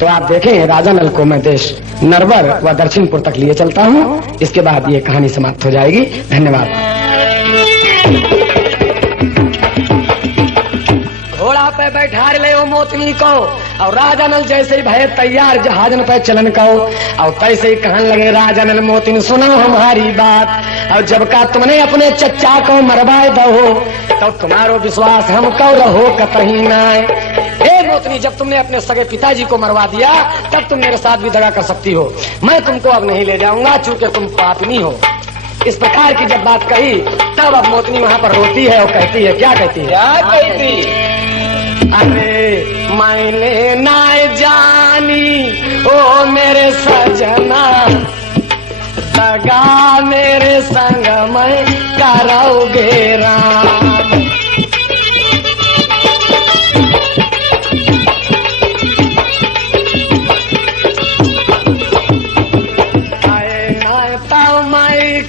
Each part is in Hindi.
तो आप देखें राजा नल को मैं देश नरवर व दक्षिणपुर तक लिए चलता हूँ। इसके बाद ये कहानी समाप्त हो जाएगी। धन्यवाद। घोड़ा पे बैठा ले वो मोतनी को और राजा नल जैसे ही भय तैयार जहाजन पे चलन को और तैसे ही कहने लगे राजा नल मोतिन सुनो हमारी बात और जब का तुमने अपने चच्चा को मरवाए दो तो तुम्हारो विश्वास हम को रहो कतही ना। ए मोतनी जब तुमने अपने सगे पिताजी को मरवा दिया तब तुम मेरे साथ भी दगा कर सकती हो। मैं तुमको अब नहीं ले जाऊंगा चूंकि तुम पापनी हो। इस प्रकार की जब बात कही तब अब मोतनी वहाँ पर रोती है और कहती है, क्या कहती है? क्या कहती? अरे मैंने ना जानी ओ मेरे सजना दगा मेरे संग में करोगे राम।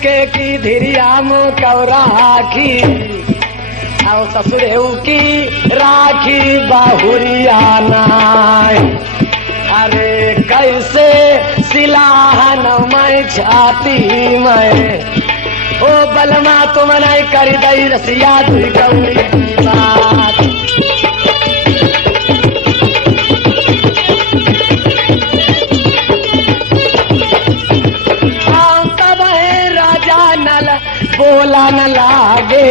के की धिरिया मुकौरा की और ससुरेऊ की राखी बाहुरिया नाय। अरे कैसे सिलाहन मैं छाती मैं ओ बलमा तुम नहीं कर दई रसिया दुई गौरी की बात। बोला न लागे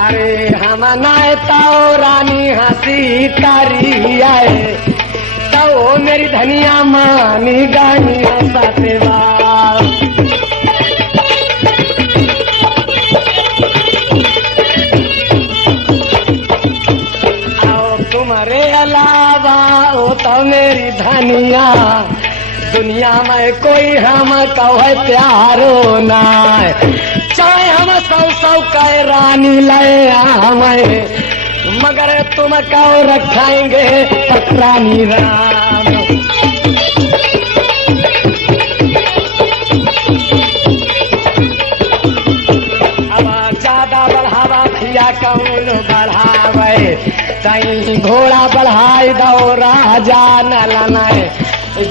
अरे हम नायताओ रानी हंसी तारी आए तो मेरी धनिया मानी गानी हंसाते बाप। आओ तुम्हारे अलावा ओ तो मेरी धनिया दुनिया में कोई हम कहे प्यारो ना। चाहे हम सौ कहे रानी ले हमें मगर तुम कहो रखाएंगे रानी राम। अब ज्यादा बढ़ावा भैया कौन बढ़ावे तई घोड़ा बढ़ाई दो राजा न लाए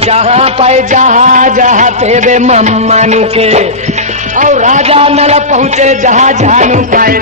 जहाँ पे जहाँ तेरे मम्मन के और राजा नल पहुँचे जहाँ जानू पाए।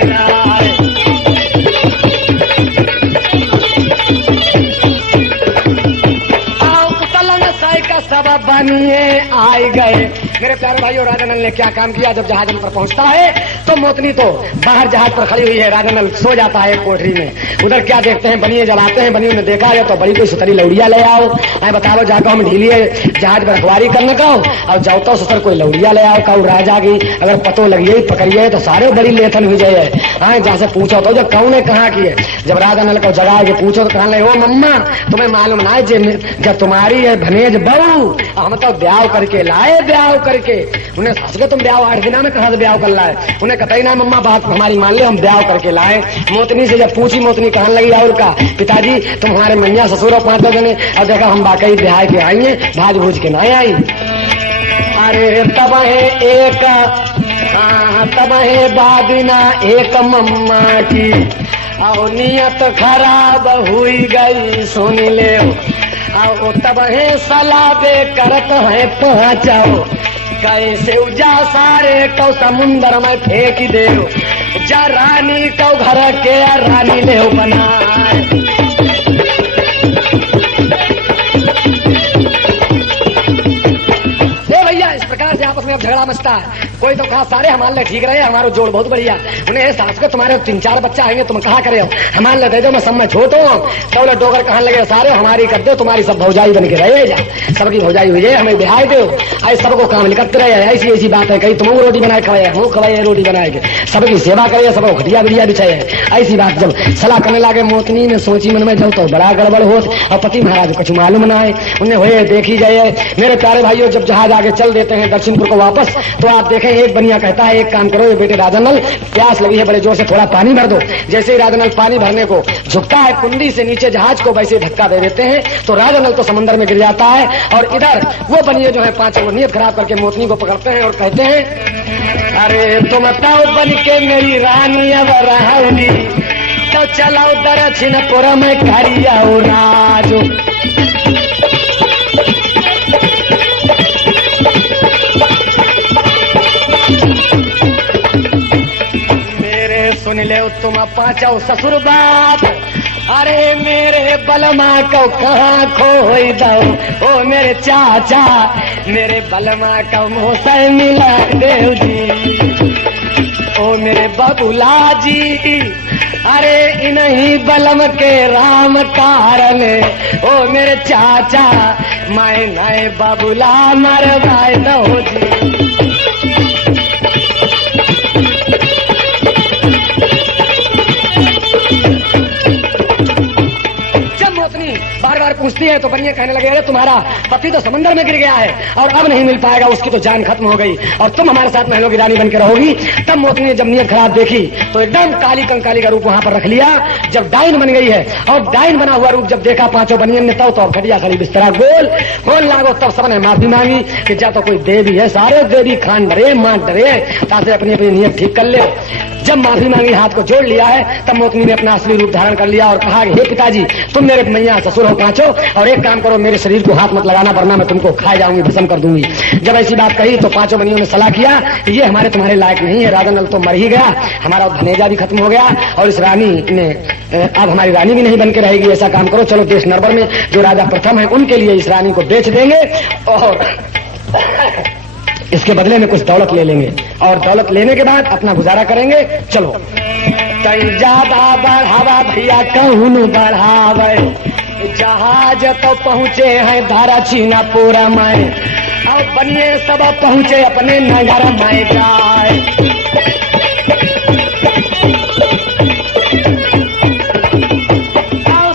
सब बनिए आए गए। मेरे प्यारे भाइयों राजा नल ने क्या काम किया जब जहाज पर पहुंचता है तो मोतनी तो बाहर जहाज पर खड़ी हुई है। राजा नल सो जाता है कोठरी में। उधर क्या देखते हैं बनिए जलाते हैं। बनियों ने देखा है तो बड़ी कोई सुतरी लौड़िया ले आओ मैं बता लो जाकर हम ढीली जहाज पर रखवारी करने का और जाओ तो सुतर कोई लौड़िया ले आओ कहू राजा की अगर पतो लगिए पकड़िए तो सारे बड़ी लेथन हुई जाए। हाँ जहाँ से पूछो तो जब कौन ने कहा की है जब राजा नल को जगा के पूछो तो कहने ओ मम्मा तुम्हें मालूम ना जब तुम्हारी है भनेज बहू हम तो ब्याह करके लाए ब्याह करके उन्हें सास को तुम ब्याह 8 दिन में कहा ब्याह कर लाए। उन्हें कतई ना मम्मा बात हमारी मान ले हम ब्याह करके लाए। मोतनी से जब पूछी मोतनी कहने लगी और का पिताजी तुम्हारे मैया ससुर 5 जने और देखा हम बाकई ब्याह के आई है भाज भूज के ना आई। अरे तब है एक तब है बादिना एक मम्मा की और नियत खराब हुई गई सुन ले और तब है सलाबे करत है पहुंचाओ कैसे उजा सारे को समुंदर में फेंक दे जा रानी को घर के रानी ले बनाए। इस प्रकार से आपस में अब झगड़ा मचता है। कोई तो कहा सारे हमारे लिए ठीक रहे हमारा जोड़ बहुत बढ़िया। उन्हें सास को तुम्हारे 3-4 बच्चा आएंगे तुम कहा करे हमारे लिए दे दो मैं सब में छोट हूँ। तो डोगर कहने लगे सारे हमारी कर दो तुम्हारी सब भौजाई बन के रहे जा सबकी भौजाई हुई है हमें बिहार दो ऐसे सबको काम निकलते रहे। ऐसी ऐसी बात है कहीं तुम रोटी बनाए खवाए हम खवाए रोटी बनाएंगे सबकी सेवा करे सबको खटिया बिटिया बिछाए। ऐसी बात जब सलाह करने लगे मोतनी ने सोची मन में जब तो बड़ा गड़बड़ हो और पति महाराज कुछ मालूम ना है उन्हें हुए देखी जाए। मेरे प्यारे भाइयों जब जहाज आगे चल देते हैं दक्षिणपुर को वापस तो आप देखें एक बनिया कहता है एक काम करो ये बेटे राजा नल प्यास लगी है बड़े जोर से थोड़ा पानी भर दो। जैसे ही राजा नल पानी भरने को झुकता है कुंडी से नीचे जहाज को वैसे धक्का दे देते हैं तो राजा नल तो समंदर में गिर जाता है। और इधर वो बनिए जो है 5 नियत खराब करके मोतनी को पकड़ते हैं और कहते हैं अरे तुम बताओ बन के मेरी रानी अब रहोगी तो चलाओ दक्षिणपुर में करिया राज। तुम पाँचों ससुर बाप, अरे मेरे बलमा को कहाँ खोई दो, ओ मेरे चाचा मेरे बलमा को मुँह से मिला देव जी, ओ मेरे बबुला जी, अरे इन्हीं बलम के राम कारण, ओ मेरे चाचा मैं नए बबुला मरवाए दो जी। बार बार पूछती है तो बनिए कहने लगे, अरे तुम्हारा पति तो समंदर में गिर गया है और अब नहीं मिल पाएगा, उसकी तो जान खत्म हो गई और तुम हमारे साथ महलों की रानी बनकर रहोगी। तब मोतनी ने जब नीयत खराब देखी तो एकदम काली कंकाली का रूप वहां पर रख लिया। जब डाइन बन गई है और डाइन बना हुआ रूप जब देखा पांचों बनियन ने तो खटिया खड़ी बिस्तरा गोल लागो, तब सबने माफी मांगी कि जा तो कोई देवी है, सारे देवी खान डरे मां डरे ताकि अपनी अपनी नीयत ठीक कर ले। जब माफी मांगी हाथ को जोड़ लिया है तब मोतनी ने अपना असली रूप धारण कर लिया और कहा कि हे पिताजी तुम मेरे मैया ससुर हो पांचों, और एक काम करो मेरे शरीर को हाथ मत लगाना वरना मैं तुमको खा जाऊंगी, भस्म कर दूंगी। जब ऐसी बात कही तो पांचों बनियों ने सलाह किया कि ये हमारे तुम्हारे लायक नहीं है, राजा नल तो मर ही गया, हमारा धनेजा भी खत्म हो गया और इस रानी ने अब हमारी रानी भी नहीं बन के रहेगी। ऐसा काम करो चलो देश नरबर में जो राजा प्रथम है उनके लिए इस रानी को बेच देंगे और इसके बदले में कुछ दौलत ले लेंगे और दौलत लेने के बाद अपना गुजारा करेंगे। चलो ज्यादा बढ़ावा भैया कहून बढ़ावे, जहाज तो पहुँचे हैं धारा चीना पूरा माए, अब बनिए सब पहुँचे अपने नगर माए जाए।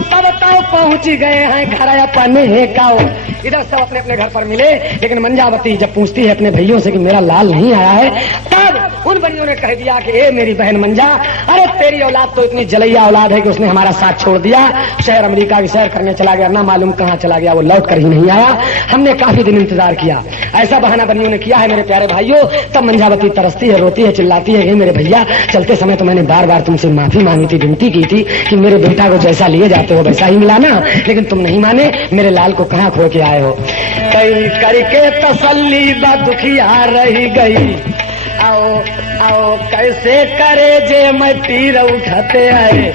सब तो पहुँच गए हैं घर अपने गाँव। इधर सब अपने अपने घर पर मिले, लेकिन मंजावती जब पूछती है अपने भैयों से कि मेरा लाल नहीं आया है, तब उन बनियों ने कह दिया कि ए मेरी बहन मंजा, अरे तेरी औलाद तो इतनी जलैया औलाद है कि उसने हमारा साथ छोड़ दिया, शहर अमेरिका की सैर करने चला गया, ना मालूम कहाँ चला गया, वो लौट कर ही नहीं आया, हमने काफी दिन इंतजार किया। ऐसा बहाना बनियों ने किया है मेरे प्यारे भाइयों। तब मंजावती तरसती है, रोती है, चिल्लाती है, मेरे भैया चलते समय तो मैंने बार बार तुमसे माफी मांगी थी, विनती की थी कि मेरे बेटा को जैसा लिए जाते हो वैसा ही मिलाना, लेकिन तुम नहीं माने, मेरे लाल को कहाँ खो के आए हो। कई करके तसल्ली बा दुखिया रही गई, आओ कैसे करे जे मैं तीर उठाते आए,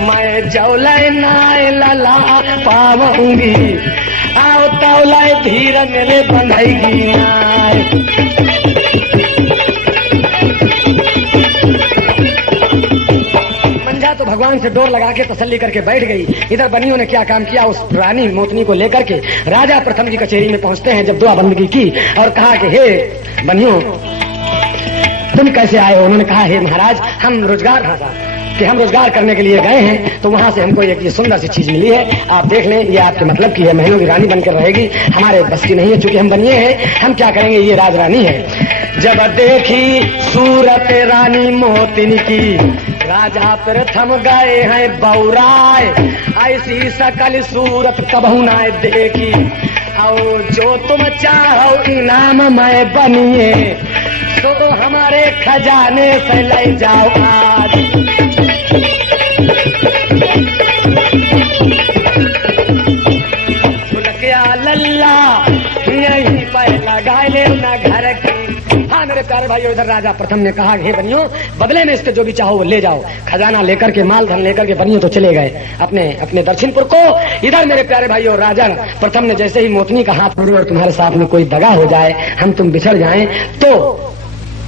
मैं जौलाए नाय लला पाऊंगी, आओ तौलाए धीर मेरे बंधेगी नाय। मंजा तो भगवान से डोर लगा के तसल्ली करके बैठ गई। इधर बनियों ने क्या काम किया, उस रानी मोतनी को लेकर के राजा प्रथम की कचहरी में पहुंचते हैं। जब दुआ बंदगी की और कहा कि हे बनियों तुम कैसे आए हो? उन्होंने कहा हे महाराज हम रोजगार कि हम रोजगार करने के लिए गए हैं तो वहाँ से हमको एक ये सुंदर सी चीज मिली है, आप देख लें, ये आपके मतलब की है, महलों की रानी बनकर रहेगी, हमारे बस की नहीं है, चूंकि हम बनिए हैं, हम क्या करेंगे, ये राज रानी है। जब देखी सूरत रानी मोतिन की, राजा प्रथम गए हैं बौराए, ऐसी सकल सूरत कबहू ना देखी, और जो तुम चाहो इनाम मैं बनिए, तो हमारे खजाने से ले जाओ आज। झुलकिया लल्ला यहीं पर लगा ले ना घर की। हाँ मेरे प्यारे भाई, इधर राजा प्रथम ने कहा हे बनियों बदले में इसके जो भी चाहो वो ले जाओ। खजाना लेकर के माल धन लेकर के बनियों तो चले गए अपने दक्षिणपुर को। इधर मेरे प्यारे भाई और राजा प्रथम ने जैसे ही मोतनी का हाथ पकड़ो और तुम्हारे साथ में कोई दगा हो जाए, हम तुम बिछड़ जाएं, तो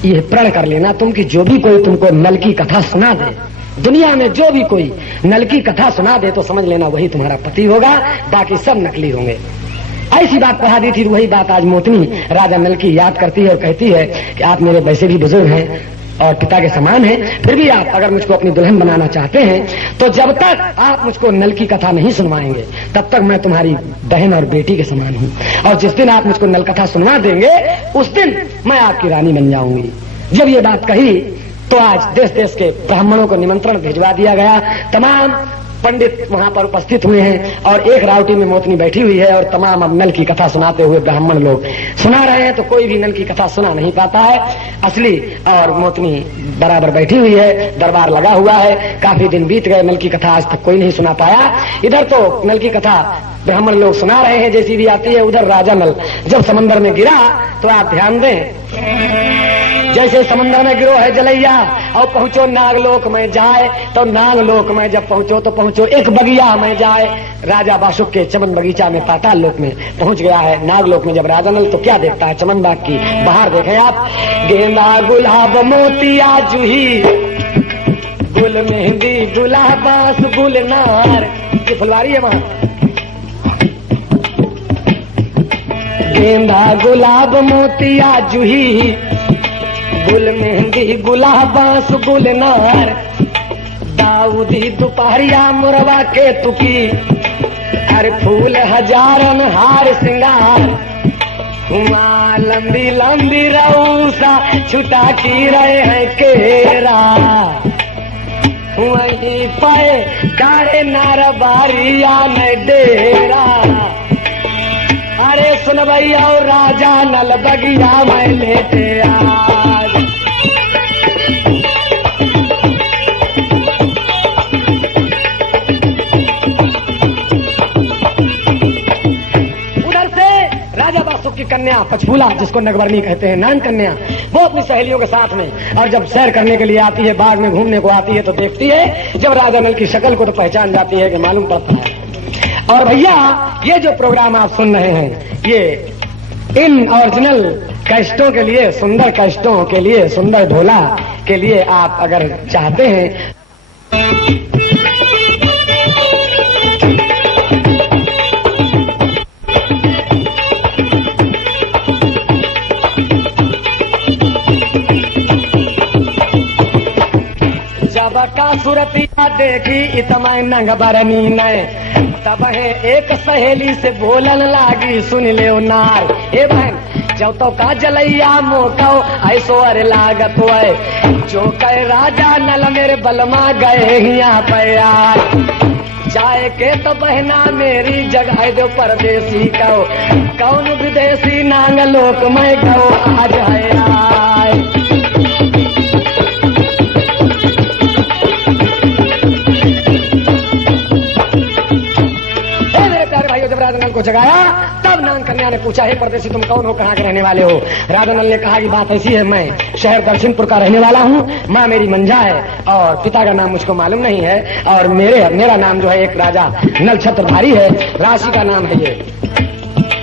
ये प्रण कर लेना तुम कि जो भी कोई तुमको नल की कथा सुना दे, दुनिया में जो भी कोई नल की कथा सुना दे तो समझ लेना वही तुम्हारा पति होगा, बाकी सब नकली होंगे। ऐसी बात कहा दी थी, वही बात आज मोतनी राजा नल की याद करती है और कहती है कि आप मेरे वैसे भी बुजुर्ग हैं और पिता के समान हैं, फिर भी आप अगर मुझको अपनी दुल्हन बनाना चाहते हैं तो जब तक आप मुझको नल की कथा नहीं सुनवाएंगे तब तक मैं तुम्हारी बहन और बेटी के समान हूँ, और जिस दिन आप मुझको नल कथा सुनवा देंगे उस दिन मैं आपकी रानी बन जाऊंगी। जब ये बात कही तो आज देश देश के ब्राह्मणों को निमंत्रण भिजवा दिया गया, तमाम पंडित वहां पर उपस्थित हुए हैं और एक रावटी में मोतनी बैठी हुई है और तमाम अब नल की कथा सुनाते हुए ब्राह्मण लोग सुना रहे हैं, तो कोई भी नल की कथा सुना नहीं पाता है असली, और मोतनी बराबर बैठी हुई है, दरबार लगा हुआ है, काफी दिन बीत गए, नल की कथा आज तक कोई नहीं सुना पाया। इधर तो नल की कथा ब्राह्मण लोग सुना रहे हैं जैसी भी आती है। उधर राजा नल जब समंदर में गिरा तो आप ध्यान दें, जैसे समंदर में गिरो है जलैया और पहुंचो नागलोक में जाए, तो नागलोक में जब पहुंचो तो पहुंचो एक बगिया में जाए। राजा बासुक के चमन बगीचा में पाताल लोक में पहुंच गया है। नागलोक में जब राजा नल तो क्या देखता है, चमन बाग की बाहर देखें आप, गेंदा गुलाब मोतिया जूही, गुल मेहंदी गुलाबास गुलनार, ये फुलवारी है वहां। गेंदा गुलाब मोतिया जूही, गुल मेहंदी गुलाबास गुलनार, दाऊदी दोपहरिया मुरवा के तुकी, हर फूल हजारन हार सिंगार, हुआ लंबी लंबी रऊसा छुटा की रहे हैं केरा, वहीं पाए गाड़े नार बारिया न डेरा। अरे सुन भैया राजा नल बगिया में लेटे आज, उधर से राजा बासुक की कन्या पचफूला, जिसको नगवर्णी कहते हैं, नान कन्या, वो अपनी सहेलियों के साथ में और जब सैर करने के लिए आती है, बाग में घूमने को आती है, तो देखती है जब राजा नल की शक्ल को तो पहचान जाती है कि मालूम पड़ता है। और भैया ये जो प्रोग्राम आप सुन रहे हैं, ये इन ओरिजिनल कैस्टों के लिए, सुंदर कैस्टों के लिए, सुंदर ढोला के लिए आप अगर चाहते हैं जब का सुरतिया देखी इतमय नंग बरनी ने, तब है एक सहेली से बोलन लागी, सुन ले नार, ए बहन जब तो का जलैया मोको ऐसो अरे लागत है, जो कह राजा नल मेरे बलमा गए हिया प्यार, जाए के तो बहना मेरी जगह दो परदेसी कहो, कौन विदेशी नांग लोक में गो आज है आए। जब राजा नल को जगाया तब नान कन्या ने पूछा, हे परदेसी तुम कौन हो, कहाँ के रहने वाले हो? राजा नल ने कहा कि बात ऐसी है, मैं शहर दक्षिणपुर का रहने वाला हूँ, माँ मेरी मंजा है और पिता का नाम मुझको मालूम नहीं है, और मेरा नाम जो है एक राजा नल छत्रधारी है, राशि का नाम है ये।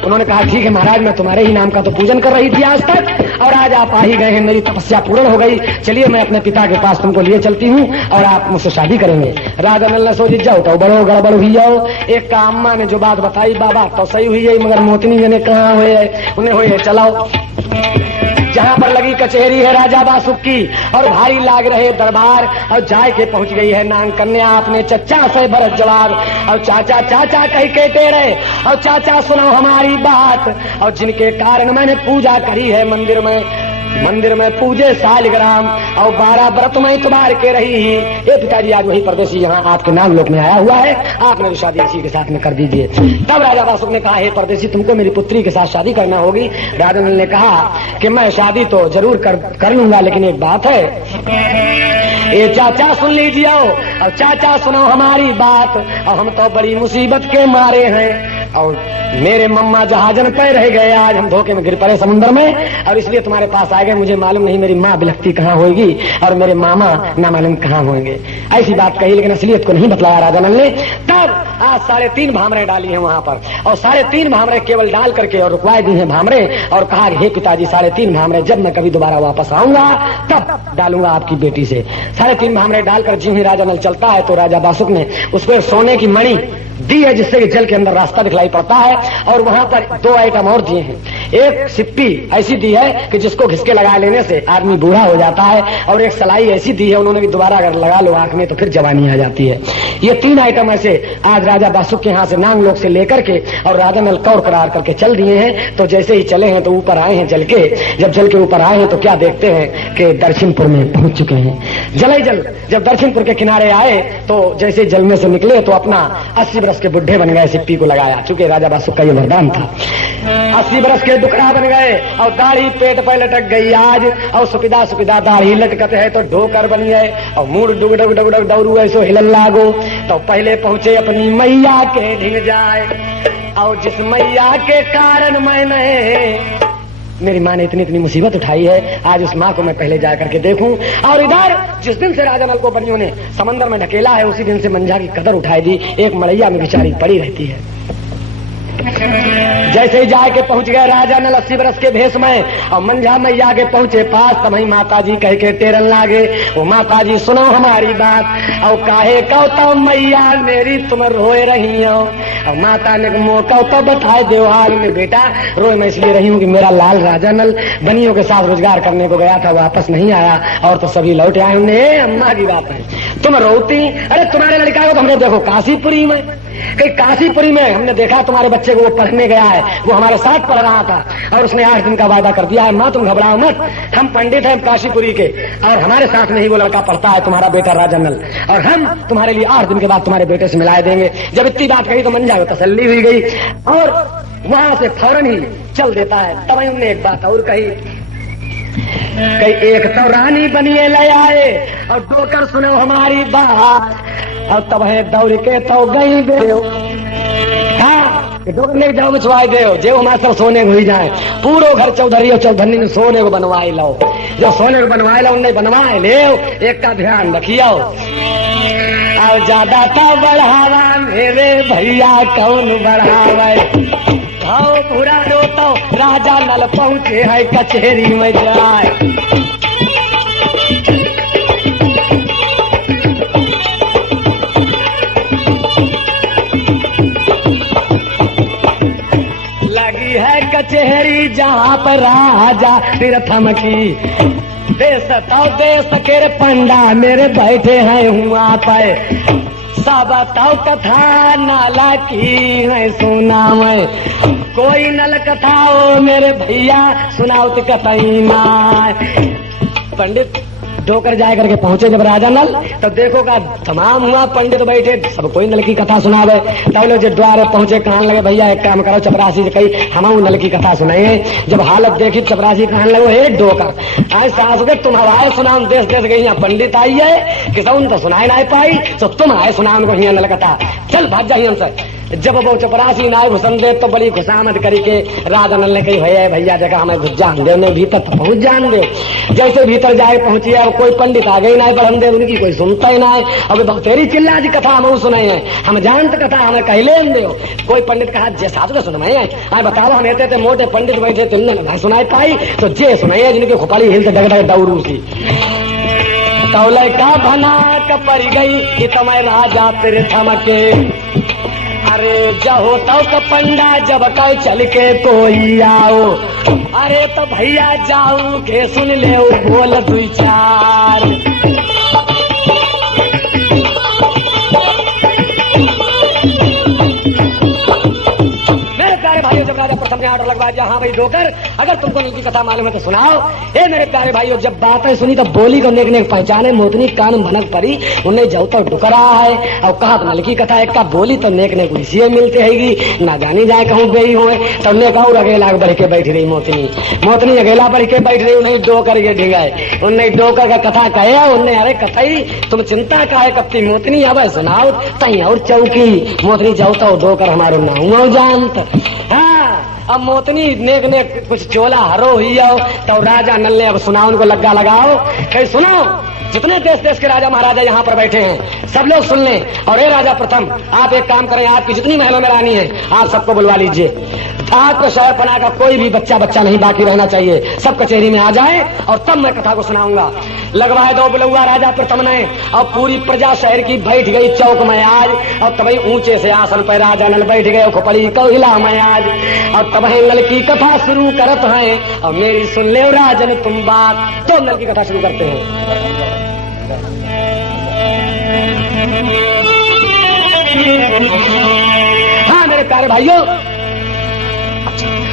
उन्होंने कहा ठीक है महाराज, मैं तुम्हारे ही नाम का तो पूजन कर रही थी आज तक, और आज आप आ ही गए हैं, मेरी तपस्या पूर्ण हो गई, चलिए मैं अपने पिता के पास तुमको लिए चलती हूँ और आप मुझसे शादी करेंगे। राजा नल ने सोची जाओ तो बड़ो गड़बड़ हुई जाओ, एक का अम्मा ने जो बात बताई बाबा तो सही हुई है, मगर मोतनी ने कहा हुए उन्हें हुए चलाओ। जहाँ पर लगी कचहरी है राजा बासुक की और भारी लाग रहे दरबार, और जाए के पहुंच गई है नान कन्या अपने चचा से भरत जवाब, और चाचा चाचा कही कहते रहे, और चाचा सुनो हमारी बात, और जिनके कारण मैंने पूजा करी है मंदिर में पूजे सालग्राम और 12 व्रत में इतबार के रही ही, ये पिताजी आज वही परदेसी यहाँ आपके नाम लोक में आया हुआ है, आपने भी शादी इसी के साथ में कर दीजिए। तब राजा बासुक ने कहा, हे परदेसी तुमको मेरी पुत्री के साथ शादी करना होगी। राजा नल ने कहा कि मैं शादी तो जरूर कर लूंगा, लेकिन एक बात है, ये चाचा सुन लीजिए, और चाचा सुनो हमारी बात, और हम तो बड़ी मुसीबत के मारे हैं, और मेरे मम्मा जहाजन पे रह गए, आज हम धोखे में गिर पड़े समुद्र में, और इसलिए तुम्हारे पास आ गए, मुझे मालूम नहीं मेरी माँ बिलखती कहाँ होगी और मेरे मामा ना मालूम कहाँ होंगे। ऐसी बात कही, लेकिन असलियत को नहीं बतलाया राजा नल ने। तब आज 3.5 भामरे डाली हैं वहां पर, और 3.5 भामरे केवल डाल करके और रुकवाए दी हैं भामरे, और कहा हे पिताजी 3.5 भामरे जब मैं कभी दोबारा वापस आऊंगा तब डालूंगा आपकी बेटी से। 3.5 भामरे डालकर ज्यों ही राजा नल चलता है तो राजा बासुक ने उसको सोने की मणि दी है, जिससे कि जल के अंदर रास्ता दिखलाई पड़ता है, और वहां पर 2 आइटम और दिए हैं। एक सिप्पी ऐसी दी है कि जिसको घिसके लगा लेने से आदमी बूढ़ा हो जाता है, और एक सलाई ऐसी दी है उन्होंने कि दोबारा अगर लगा लो आंख में तो फिर जवानी आ जाती है। ये 3 आइटम ऐसे आज राजा बासुक के यहाँ से नांग लोक से लेकर के और राजा नल कौर करार करके चल दिए हैं। तो जैसे ही चले हैं तो ऊपर आए हैं जल के, जब जल के ऊपर आए हैं तो क्या देखते हैं कि दक्षिणपुर में पहुंच चुके हैं। जल जब दक्षिणपुर के किनारे आए तो जैसे जल में से निकले तो अपना 80 बरस के बुढ़े बन गए, सिप्पी को लगाया, चूंकि राजा बासुक का ये वरदान था। 80 बरस के दुखड़ा बन गए और दाढ़ी पेट पर लटक गई आज, और सुपिदा सुपिदा दाढ़ी लटकते है तो ढोकर बन गए और मूड डुग डग डग डग दौड़ू ऐसो हिलन लागो। तो पहले पहुंचे अपनी मैया के ढिंग जाए, और जिस मैया के कारण मैंने, मेरी माँ ने इतनी इतनी मुसीबत उठाई है, आज उस माँ को मैं पहले जा करके देखूं। और इधर जिस दिन से राजा नल को बनियों ने समंदर में ढकेला है, उसी दिन से मंझा की कदर उठाई दी, एक मड़ैया में बेचारी पड़ी रहती है। जैसे ही जाके पहुंच गए राजा नल 80 बरस के भेष में, और मंझा मैया के पहुंचे पास, तब ही माता जी कह के टेरन लागे, वो माता जी सुनो हमारी बात, और काहे कहो तो मैया मेरी तुम रोए रही हो। और माता ने मौका तो बताए दो हाल में, बेटा रोए मैं इसलिए रही हूँ कि मेरा लाल राजा नल बनियों के साथ रोजगार करने को गया था, वापस नहीं आया, और तो सभी लौट आए। हमने अम्मा की बात है, तुम रोती, अरे तुम्हारे लड़का को तो हमने देखो काशीपुरी में, कहीं काशीपुरी में हमने देखा तुम्हारे बच्चे को, वो पढ़ने गया है, वो हमारे साथ पढ़ रहा था, और उसने 8 दिन का वादा कर दिया है, माँ तुम घबराओ मत, हम पंडित हैं काशीपुरी के, और हमारे साथ में ही वो लड़का पढ़ता है, तुम्हारा बेटा राजा नल, और हम तुम्हारे लिए 8 दिन के बाद तुम्हारे बेटे से मिलाए देंगे। जब इतनी बात कही तो मंझा को तसल्ली हुई गई, और वहां से फौरन ही चल देता है। तब उन्होंने एक बात और कही, एक तो रानी बनिए ले आए, और डोकर सुनो हमारी बात, और तब है दौड़ के तो गई दे, हाँ डोकर ले जाओ मछवाई दे, जो हमारे सब सोने को ही जाए, पूरो घर चौधरी और चौधरी ने सोने को बनवाई लो, जो सोने को बनवाए लो उन्हें बनवाए ले, एक का ध्यान रखियो। और ज्यादा तो बढ़ावा मेरे भैया कौन बढ़ावे, आओ पूरा रो तो राजा नल पहुंचे है कचहरी में जाए। लगी है कचहरी जहाँ पर राजा प्रथम की, देश तो देश के पंडा मेरे बैठे हैं हुआ पे, सब ताऊ कथा नाला की है सुना मैं, कोई नल कथा हो मेरे भैया सुनाओ तो कतई ना। पंडित डोकर जाए करके पहुंचे जब राजा नल, तो देखो का तमाम हुआ पंडित बैठे, सब कोई नल की कथा सुनावे। तब लोग जो द्वार पहुंचे कहने लगे भैया एक काम करो, चपरासी से कही हम नल की कथा सुनाइए। जब हालत देखी चपरासी कहने लगे हे डोकर आए सास के तुम हवाए सुनाओ, देश देश गई यहाँ पंडित आई है कि तो सुनाए ना पाई, तो तुम आए सुना उनको यहाँ नल कथा, चल भाग जाइए हमसे। जब वो चपरासी नाय घुसन दे तो बड़ी खुशामद करी के राजा नल ने कही भैया जगह हमें घुस जान दे, उन्हें भीतर पहुंच जान दे। जैसे भीतर जाए पहुंची और कोई पंडित आ गई ना बढ़न दे, उनकी कोई सुनता ही ना है। अब बतेरी चिल्ला जी कथा हम सुनाई है, हम जानते कथा हमें कहले दे। कोई पंडित कहा जैसा तो सुनवाई है, हाँ बताओ हम ऐसे मोटे पंडित बैठे तुमने नहीं सुनाई पाई, तो जे सुनाई है जिनकी खुपाली हिलते डग डग दौड़ू सी। तौले का बना कपड़ गई कि तुम्हें राजा प्रथम के, अरे जहो तो पंडा जब कल चल के कोई आओ, अरे तो भैया जाऊ के सुन ले बोल 2-4। मेरे प्यारे भाइयों जब राजा प्रथम ने ऑर्डर लगवाया जहाँ भाई डोकर अगर तुमको नल की कथा मालूम है तो सुनाओ। ए मेरे प्यारे भाइयों जब बातें सुनी तो बोली को नेक नेक पहचाने, मोतनी कान भनक परी, उन्हें जब तो डुकरा है और कहा तो नल की कथा एक का बोली तो नेक नेक उसी मिलते हैगी, ना जानी जाए कहूँ गई हुए। तब ने कहूँ अगेला बढ़ के बैठ रही मोतनी अगेला बढ़ के बैठ रही, उन्हें डोकर ये ढिंगाए, उन्हें डोकर का कथा कहे, उन्हें अरे कथई तुम चिंता का है कपती मोतनी अब सुनाओ तई और चौकी मोतनी जाओ तो डोकर हमारे नाऊ जानत। हाँ अब मोतनी नेक नेक कुछ चोला हरो ही आओ, तो राजा नल ने अब सुनाओ उनको लग्गा लगाओ, कहीं सुनो जितने देश देश के राजा महाराजा यहाँ पर बैठे हैं सब लोग सुन लें। और ये राजा प्रथम आप एक काम करें, आपकी जितनी महलों में रानी है आप सबको बुलवा लीजिए, आपको शहरपना का कोई भी बच्चा नहीं बाकी रहना चाहिए, सब कचहरी में आ जाए और तब मैं कथा को सुनाऊंगा। लगवाए 2 बुलवा राजा प्रथम ने, और पूरी प्रजा शहर की बैठ गई चौक में आज, और तभी ऊंचे से आसन पर राजा नल बैठ गए खोपड़ी कोहिला में आज, और तब नल की कथा शुरू करत है, और मेरी सुन ले राजन तुम बात। तो नल की कथा शुरू करते हैं। हाँ मेरे प्यारे भाइयों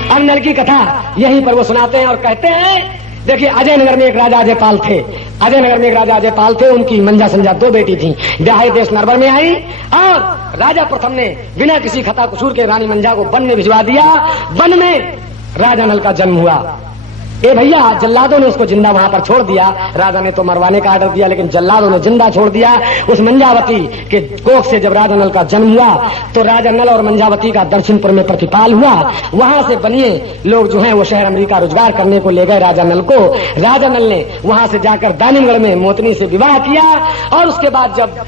अब नल की कथा यहीं पर वो सुनाते हैं और कहते हैं देखिए अजय नगर में एक राजा अजयपाल थे। अजय नगर में एक राजा अजयपाल थे, उनकी मंजा संजा 2 बेटी थी। ब्याही देश नरवर में आई और राजा प्रथम ने बिना किसी खता कसूर के रानी मंजा को वन में भिजवा दिया। वन में राजा नल का जन्म हुआ। ए भैया, जल्लादों ने उसको जिंदा वहां पर छोड़ दिया। राजा ने तो मरवाने का आर्डर दिया, लेकिन जल्लादों ने जिंदा छोड़ दिया। उस मंजावती के कोख से जब राजा नल का जन्म हुआ तो राजा नल और मंजावती का दक्षिणपुर में प्रतिपाल हुआ। वहां से बनिए लोग जो हैं वो शहर अमेरिका रोजगार करने को ले गए राजा नल को। राजा नल ने वहां से जाकर दानिमगढ़ में मोतनी से विवाह किया और उसके बाद जब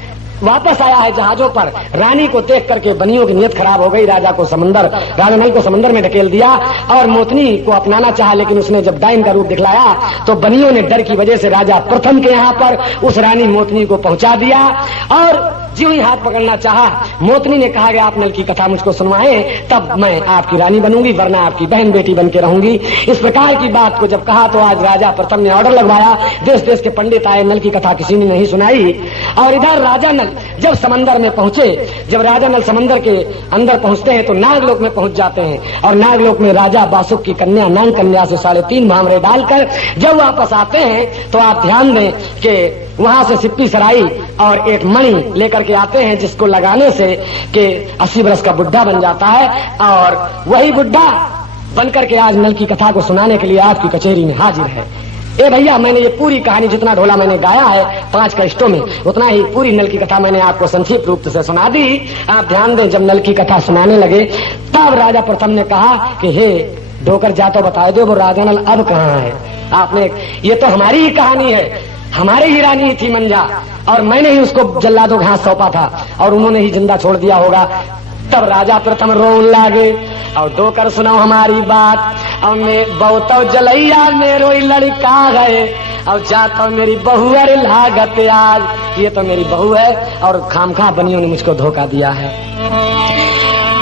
वापस आया है जहाजों पर, रानी को देख करके बनियों की नीयत खराब हो गई। राजा नल को समंदर में ढकेल दिया और मोतनी को अपनाना चाहा, लेकिन उसने जब डाइन का रूप दिखलाया तो बनियों ने डर की वजह से राजा प्रथम के यहाँ पर उस रानी मोतनी को पहुंचा दिया। और ज्यों ही हाथ पकड़ना चाहा, मोतनी ने कहा कि आप नल की कथा मुझको सुनवाएं, तब मैं आपकी रानी बनूंगी, वरना आपकी बहन बेटी बन के रहूंगी। इस प्रकार की बात को जब कहा तो आज राजा प्रथम ने ऑर्डर लगवाया। देश देश के पंडित आए, नल की कथा किसी ने नहीं सुनाई। और इधर राजा नल जब समंदर में पहुंचे, जब राजा नल समंदर के अंदर पहुंचते हैं तो नागलोक में पहुंच जाते हैं। और नागलोक में राजा बासुक की कन्या नाग कन्या से 3.5 भामरे डालकर जब वापस आते हैं तो आप ध्यान दें कि वहां से सिप्पी सराई और एक मणि लेकर के आते हैं, जिसको लगाने से कि 80 बरस का बुढ़ा बन जाता है। और वही बुढ़ा बनकर के आज नल की कथा को सुनाने के लिए आपकी कचहरी में हाजिर है। ए भैया, मैंने ये पूरी कहानी जितना ढोला मैंने गाया है 5 कष्टों में, उतना ही पूरी नल की कथा मैंने आपको संक्षिप्त रूप से सुना दी। आप ध्यान दें, जब नल की कथा सुनाने लगे तब राजा प्रथम ने कहा कि हे ढोकर जा तो बता दो वो राजा नल अब कहाँ है। आपने, ये तो हमारी ही कहानी है, हमारे ही रानी थी मंजा और मैंने ही उसको जल्लादों के हाथ सौंपा था और उन्होंने ही जिंदा छोड़ दिया होगा। तब राजा प्रथम रोन लागे और डोकर सुनाओ हमारी बात। और मैं बहुत जलैया मेरो लड़का है और जाता मेरी बहू अरे लागत आज, ये तो मेरी बहू है और खामखा बनियों ने मुझको धोखा दिया है।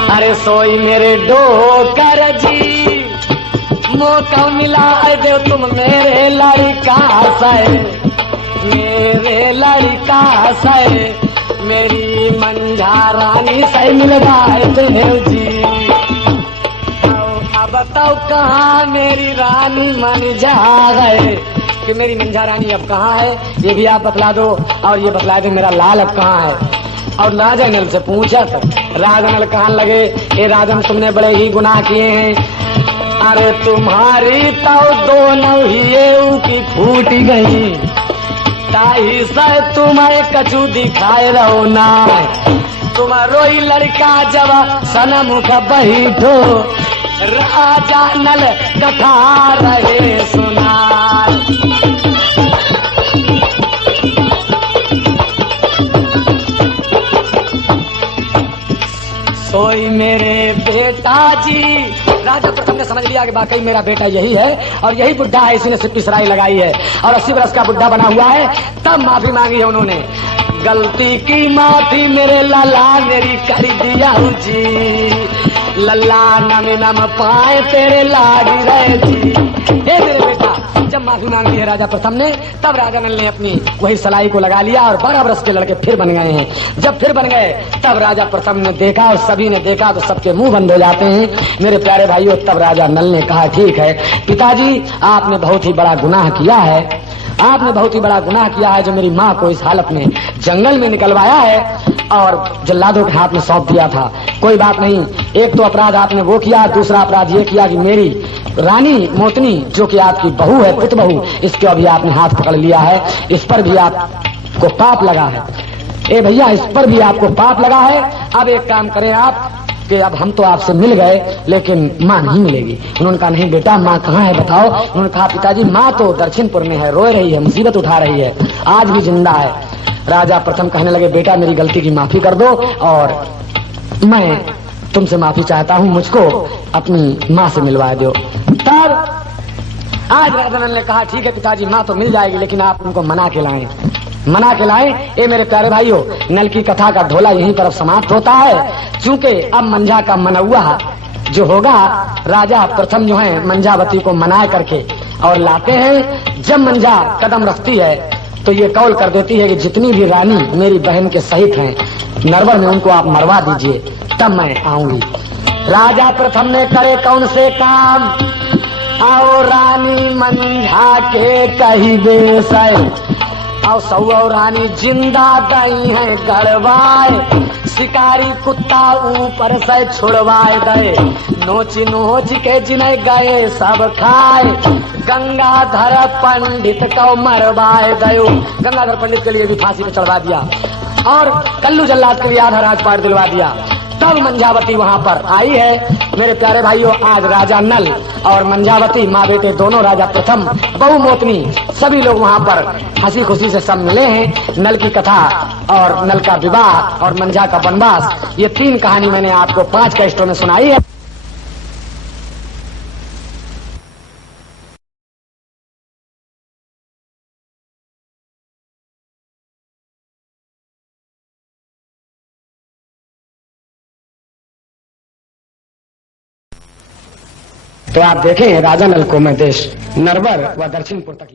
अरे सोई मेरे डोकर जी मौका मिला दे तुम मेरे लड़का से, मेरे लड़का से मेरी मंझा रानी से मिल रहा देव जी। अब बताओ कहाँ मेरी रानी मंझा है, कि मेरी मंझा रानी अब कहाँ है ये भी आप बतला दो। और ये बतला दो मेरा लाल अब कहाँ है। और राजा नल से पूछा तो राजा नल कहने लगे, ए राजन तुमने बड़े ही गुनाह किए हैं। अरे तुम्हारी तो दोनों ही की फूट गई, ताही से तुम्हें कछु दिखाए रहो ना। तुम्हारो ही लड़का जब सनम का बैठो, राजा नल कथा रहे सुना। सोई मेरे बेटा जी, राजा प्रथम ने समझ लिया कि वाकई मेरा बेटा यही है और यही बुढ़ा है, इसी ने सिप्पी सराई लगाई है और 80 बरस का बुढ़ा बना हुआ है। तब माफी मांगी है उन्होंने, गलती की माफी मेरे लाला मेरी कर दिया जी, लल्ला नम नम पाए तेरे लागी रहे जी। हे मेरे बेटा, जब माफी मांगी है राजा प्रथम ने, तब राजा नल ने अपनी वही सलाई को लगा लिया और 12 बरस के लड़के फिर बन गए हैं। जब फिर बन गए तब राजा प्रथम ने देखा और सभी ने देखा तो सबके मुंह बंद हो जाते हैं मेरे प्यारे भाइयों। तब राजा नल ने कहा, ठीक है पिताजी, आपने बहुत ही बड़ा गुनाह किया है, आपने बहुत ही बड़ा गुनाह किया है जो मेरी माँ को इस हालत में जंगल में निकलवाया है और जल्लादों के हाथ में सौंप दिया था। कोई बात नहीं, एक तो अपराध आपने वो किया, दूसरा अपराध ये किया कि मेरी रानी मोतनी जो कि आपकी बहू है, पुत्र बहू, इसके अभी आपने हाथ पकड़ लिया है, इस पर भी आपको पाप लगा है। ए भैया, इस पर भी आपको पाप लगा है। अब एक काम करें आप कि अब हम तो आपसे मिल गए लेकिन माँ नहीं मिलेगी। उन्होंने कहा, नहीं बेटा, माँ कहाँ है बताओ। उन्होंने कहा, पिताजी माँ तो दक्षिणपुर में है, रो रही है, मुसीबत उठा रही है, आज भी जिंदा है। राजा प्रथम कहने लगे, बेटा मेरी गलती की माफी कर दो और मैं तुमसे माफी चाहता हूँ, मुझको अपनी माँ से मिलवा दो। तब आज राजा नल ने कहा, ठीक है पिताजी, माँ तो मिल जाएगी लेकिन आप उनको मना के लाएं, मना के लाएं। ए मेरे प्यारे भाइयों, नल की कथा का ढोला यहीं पर अब समाप्त होता है। चूंकि अब मंझा का मनौआ जो होगा, राजा प्रथम जो है मंझावती को मना करके और लाते हैं। जब मंझा कदम रखती है तो ये कौल कर देती है कि जितनी भी रानी मेरी बहन के सहित हैं नरवर में, उनको आप मरवा दीजिए, तब मैं आऊंगी। राजा प्रथम ने करे कौन से काम, आओ रानी मंझा के कही देश और सौ रानी जिंदा गई है गड़वाए, शिकारी कुत्ता ऊपर से छुड़वाए गए, नोच नोच के जिन्हें गए सब खाए, गंगाधर पंडित को मरवाए गयो। गंगाधर पंडित के लिए भी फांसी पे चढ़वा दिया और कल्लू जल्लाद के लिए आधा राजपाट दिलवा दिया। तब मंझावती वहां पर आई है। मेरे प्यारे भाइयों, आज राजा नल और मंझावती माँ बेटे दोनों, राजा प्रथम, बहू मोतनी, सभी लोग वहां पर हंसी खुशी से सब मिले हैं। नल की कथा और नल का विवाह और मंझा का वनवास, ये 3 कहानी मैंने आपको 5 कैस्टों में सुनाई है। तो आप देखें राजा नल को मैं देश नरवर व दक्षिणपुर तक